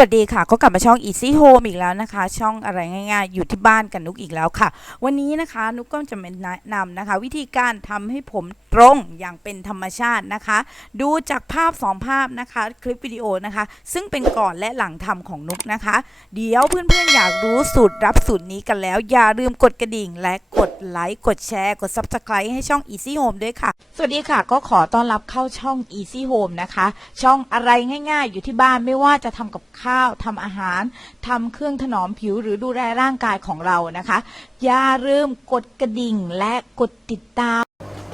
วัสดีค่ะ ก็กลับมาช่อง Easy Home อีกแล้วนะคะ ช่องอะไรง่ายๆ อยู่ที่บ้านกันนุกอีกแล้วค่ะ วันนี้นะคะ นุกก็จะมาแนะนำนะคะ วิธีการทำให้ผม ตรงอย่างเป็นธรรมชาตินะคะ ดูจากภาพ 2 ภาพนะคะ คลิปวิดีโอนะคะ ซึ่งเป็นก่อนและหลังทำของนุกนะคะ เดี๋ยวเพื่อนๆอยากรู้สูตรรับสูตรนี้กันแล้ว อย่าลืมกดกระดิ่ง และกดไลค์กดแชร์ กด Subscribe ให้ช่อง Easy Home ด้วยค่ะ สวัสดีค่ะ ก็ขอต้อนรับเข้าช่อง Easy Home นะคะ ช่องอะไรง่ายๆ อยู่ที่บ้านไม่ว่าจะทำกับข้าวทำอาหารทำเครื่องถนอมผิวหรือดูแลร่างกายของเรานะคะ อย่าลืมกดกระดิ่งและกดติดตาม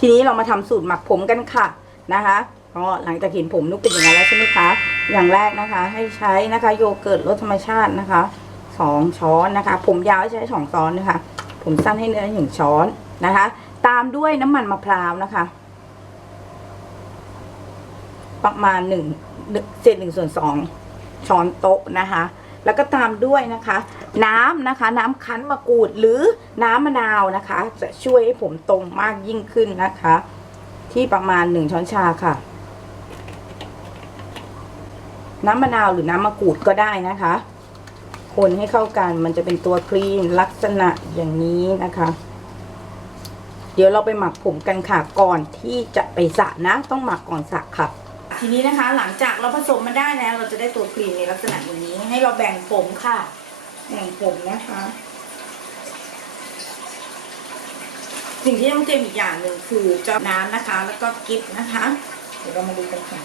ทีนี้เรามาทำสูตรหมักผมกันค่ะนะคะก็หลังจากเห็นผมนุกเป็นอย่างนั้นแล้วใช่ไหมคะ อย่างแรกนะคะ ให้ใช้นะคะ โยเกิร์ตรสธรรมชาตินะคะสองช้อนนะคะ ผมยาวให้ใช้สองช้อนนะคะ ผมสั้นให้เนื้อหนึ่งช้อนนะคะ ตามด้วยน้ำมันมะพร้าวนะคะ ประมาณหนึ่งเศษหนึ่งส่วนสองช้อนโต๊ะนะคะ แล้วก็ตามด้วยนะคะ น้ำนะคะ น้ำคั้นมะกรูดหรือน้ำมะนาวนะคะ จะช่วยให้ผมตรงมากยิ่งขึ้นนะคะ ที่ประมาณหนึ่งช้อนชาค่ะ น้ำมะนาวหรือน้ำมะกรูดก็ได้นะคะ คนให้เข้ากันมันจะเป็นตัวครีมลักษณะอย่างนี้นะคะเดี๋ยวเราไปหมักผมกันค่ะก่อนที่จะไปสระนะ ต้องหมักก่อนสระค่ะ ทีนี้นะคะหลังจากเราผสมมาได้แล้ว เราจะได้ตัวครีมในลักษณะอย่างนี้ ให้เราแบ่งผมค่ะ แบ่งผมนะคะ สิ่งที่ต้องเตรียมอีกอย่างหนึ่งคือเจ้าน้ำนะคะ แล้วก็กิ๊บนะคะ เดี๋ยวเรามาดูกันค่ะ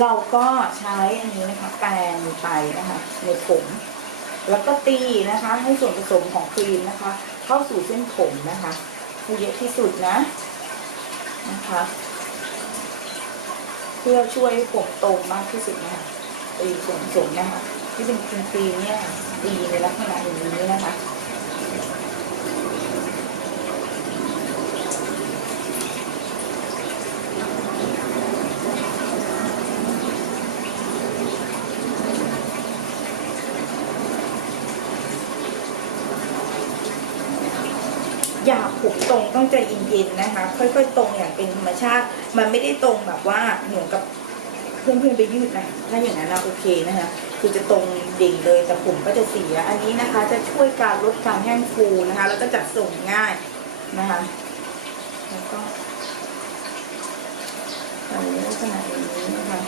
เราก็ใช้อันนี้นะคะ แปรงไปนะคะในผม แล้วก็ตีนะคะ ให้ส่วนผสมของครีมนะคะ เข้าสู่เส้นผมนะคะให้เยอะที่สุดนะ นะคะ เพื่อช่วยผมตรงมากที่สุดนะคะตีส่วนผสมนะคะที่เป็นครีมครีมเนี่ยตีในลักษณะอย่างนี้นะคะ อยากผมต รงต้องใจเย็นๆนะคะ ค่อยๆ ตรงอย่างเป็นธรรมชาติ มันไม่ได้ตรงแบบว่าเหมือนกับเพื่อนๆไปยืดนะถ้าอย่างนั้นนะโอเคนะคะคือจะตรงดิ่งเลยแต่ผมก็จะเสีย อันนี้นะคะ จะช่วยการลดการแห้งฟูนะคะ แล้วก็จัดส่งง่ายนะคะ แล้วก็ใส่ลักษณะอย่างนี้นะคะ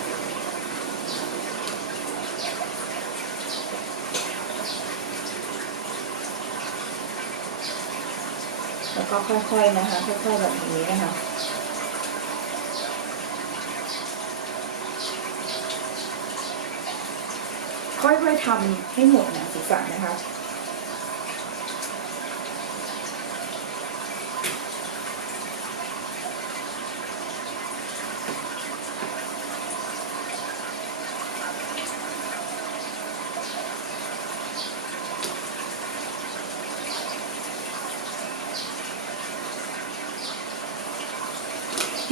แล้วก็ค่อยๆนะคะ ค่อยๆแบบนี้นะคะค่อยๆทำให้หมดหนังศีรษะนะคะ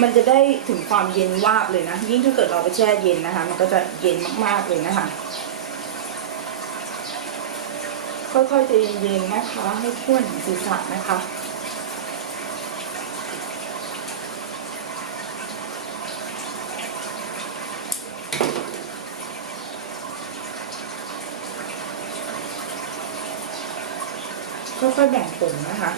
มันจะได้ถึงความเย็นวาบเลยนะ ยิ่งถ้าเกิดเราไปแช่เย็นนะคะ มันก็จะเย็นมากๆเลยนะคะ ค่อยๆใจเย็นๆนะคะ ให้ท่วนศีรษะนะคะค่อยๆแบ่งผมนะคะ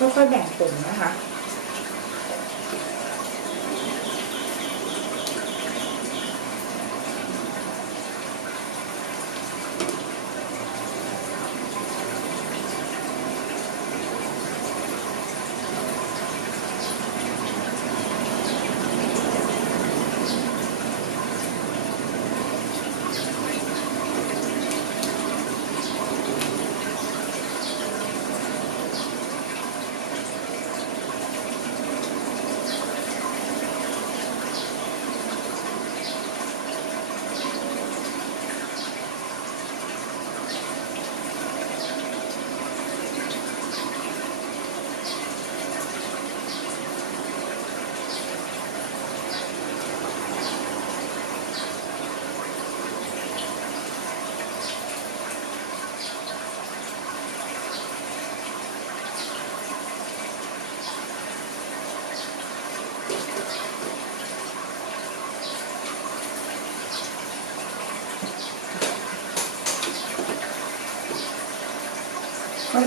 ค่อยๆแบ่งผมนะคะ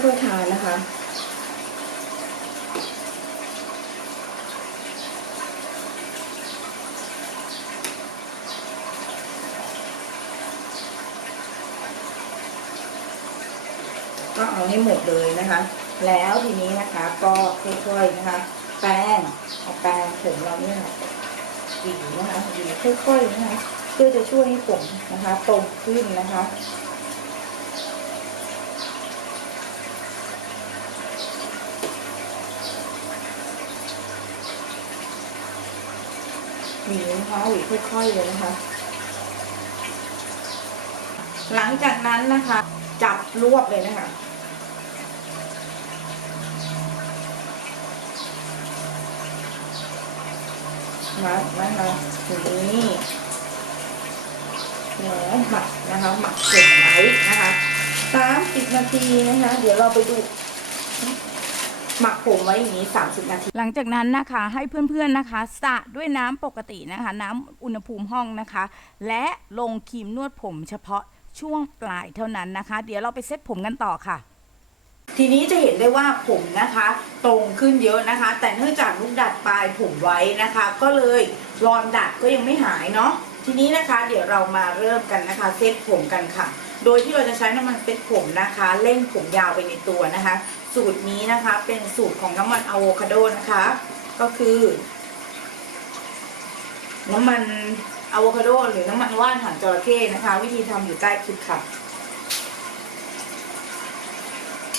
ค่อยๆทานนะคะ ก็เอาให้หมดเลยนะคะ แล้วทีนี้นะคะก็ค่อยๆนะคะ แป้งเอาแป้งผมเราเนี่ยหวีนะคะหวีค่อยๆนะคะเพื่อจะช่วยให้ผมนะคะตรงขึ้นนะคะ วีนะคะหวีค่อยๆเลยนะคะ หลังจากนั้นนะคะ จับรวบเลยนะคะนะนะคะทีนี้แล้วหมักนะคะ หมักเก็บไว้นะคะสามสิบนาทีนะคะ เดี๋ยวเราไปดู หมักผมไว้อย่างนี้สามสิบนาที หลังจากนั้นนะคะให้เพื่อนๆนะคะสระด้วยน้ำปกตินะคะ น้ำอุณหภูมิห้องนะคะ และลงครีมนวดผมเฉพาะช่วงปลายเท่านั้นนะคะ เดี๋ยวเราไปเซ็ตผมกันต่อค่ะ ทีนี้จะเห็นได้ว่าผมนะคะ ตรงขึ้นเยอะนะคะ แต่เนื่องจากลูกดัดปลายผมไว้นะคะ ก็เลยรอนดัดก็ยังไม่หายเนาะทีนี้นะคะเดี๋ยวเรามาเริ่มกันนะคะเซตผมกันค่ะ โดยที่เราจะใช้น้ำมันเซตผมนะคะเร่งผมยาวไปในตัวนะคะ สูตรนี้นะคะเป็นสูตรของน้ำมันอะโวคาโดนะคะ ก็คือ น้ำมันอะโวคาโดหรือน้ำมันว่านหางจระเข้นะคะ วิธีทำอยู่ใต้คลิปค่ะ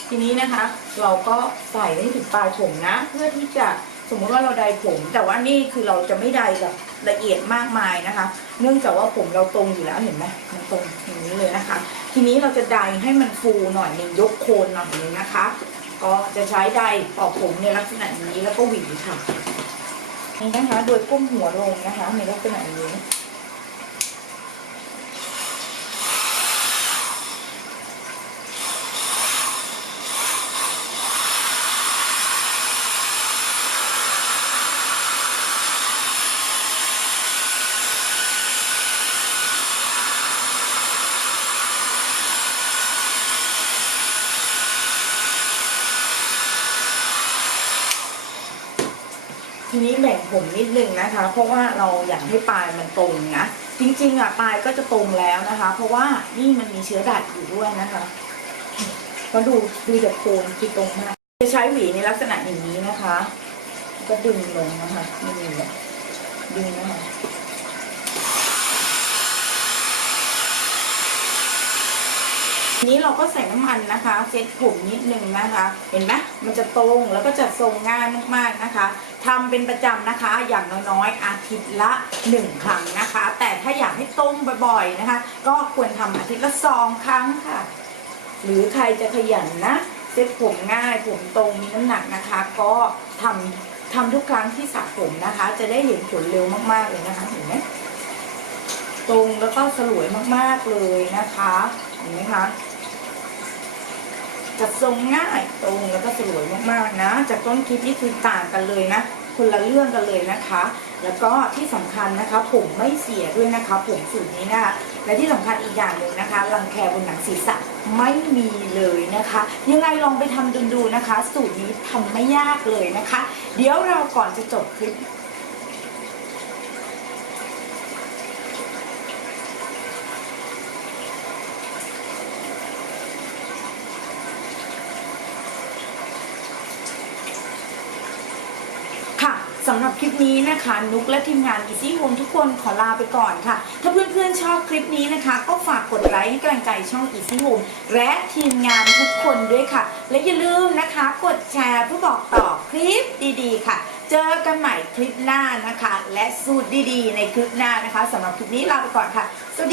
ทีนี้นะคะ เราก็ใส่ให้ถึงปลายผมนะ เพื่อที่จะสมมติว่าเราใดผม แต่ว่านี่คือเราจะไม่ใดแบบละเอียดมากมายนะคะ เนื่องจากว่าผมเราตรงอยู่แล้วเห็นไหมมันตรงอย่างนี้เลยนะคะ ทีนี้เราจะใดให้มันฟูหน่อยหนึ่งยกโคนหน่อยหนึงนะคะ ก็จะใช้ใดปอกผมในลักษณะนี้แล้วก็หวีค่ะ นี่นะคะ โดยก้มหัวลงนะคะในลักษณะนี้ ทีนี้แบ่งผมนิดนึงนะคะ เพราะว่าเราอยากให้ปลายมันตรงนะจริงๆอะปลายก็จะตรงแล้วนะคะ เพราะว่านี่มันมีเชื้อดัดอยู่ด้วยนะคะก็ดูดูจากโคนคือตรงมากจะใช้หวีในลักษณะอย่างนี้นะคะ ก็ดึงลงนะคะนี่แหละดึงนะคะทีนี้เราก็ใส่น้ำมันนะคะ เซ็ตผมนิดนึงนะคะ เห็นไหมมันจะตรงแล้วก็จะทรงง่ายมากๆนะคะ ทำเป็นประจำนะคะ อย่างน้อยๆอาทิตย์ละหนึ่งครั้งนะคะ แต่ถ้าอยากให้ตรงบ่อยๆนะคะ ก็ควรทำอาทิตย์ละสองครั้งค่ะ หรือใครจะขยันนะเซ็ตผมง่ายผมตรงมีน้ำหนักนะคะ ก็ทำทำทุกครั้งที่สระผมนะคะ จะได้เห็นผลเร็วมากๆเลยนะคะเห็นไหมตรงแล้วก็สลวยมากๆเลยนะคะเห็นไหมคะ จัดทรงง่ายตรงแล้วก็สวยมากๆนะ จากต้นคลิปนี่คือต่างกันเลยนะ คนละเรื่องกันเลยนะคะ แล้วก็ที่สำคัญนะคะผมไม่เสียด้วยนะคะผมสูตรนี้นะคะและที่สำคัญอีกอย่างหนึ่งนะคะรังแคบนหนังศีรษะไม่มีเลยนะคะ ยังไงลองไปทำดูดูนะคะ สูตรนี้ทำไม่ยากเลยนะคะ เดี๋ยวเราก่อนจะจบคลิป ค่ะสำหรับคลิปนี้นะคะ นุกและทีมงาน Easy Home ทุกคนขอลาไปก่อนค่ะ ถ้าเพื่อนๆชอบคลิปนี้นะคะ ก็ฝากกดไลค์ให้กำลังใจช่อง Easy Home และทีมงานทุกคนด้วยค่ะ และอย่าลืมนะคะ กดแชร์เพื่อบอกต่อคลิปดีๆ ค่ะ เจอกันใหม่คลิปหน้านะคะ และสูตรดีๆ ในคลิปหน้านะคะสำหรับคลิปนี้ลาไปก่อนค่ะสวัสดี